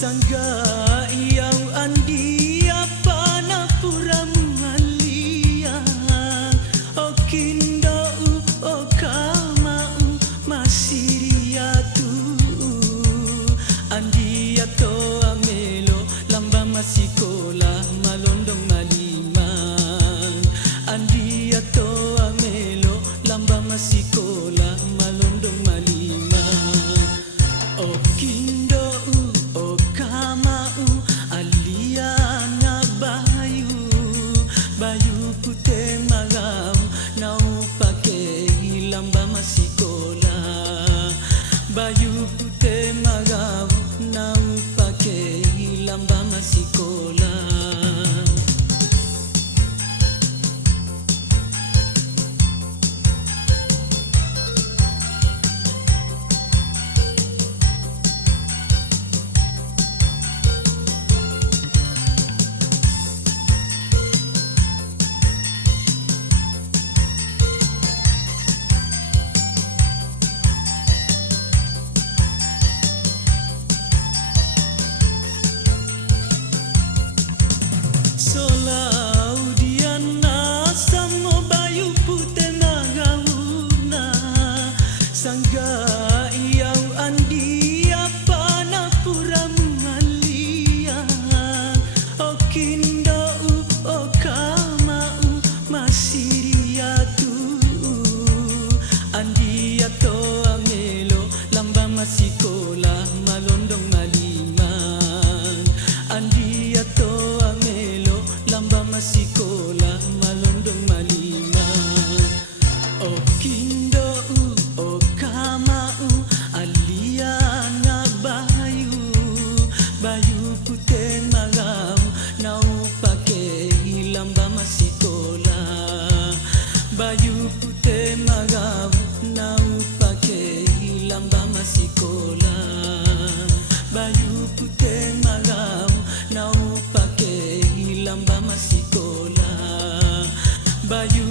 Sangga yang andi apa na pura mualia o kindo o kama masiria tu andi ato amelo lamba masikola malondong maliman andi ato amelo lamba masikola malondong maliman o kindo putih malam nau pakai lamba masikola baju putih malam nau pakai lamba masikola Solau diana samo bayu putih nagauna sangga yang andi apa na pura mualia o kindo o kama masiria tu andi ato amelo lamba masikola malondong maliman andi ato lamba masikola malondong maliman o kindo o kama alia na bayu putih malam nau pakai lamba masikola bayu putih malam nau pakai lamba masikola bayu putih malam nau pakai lamba masikola baju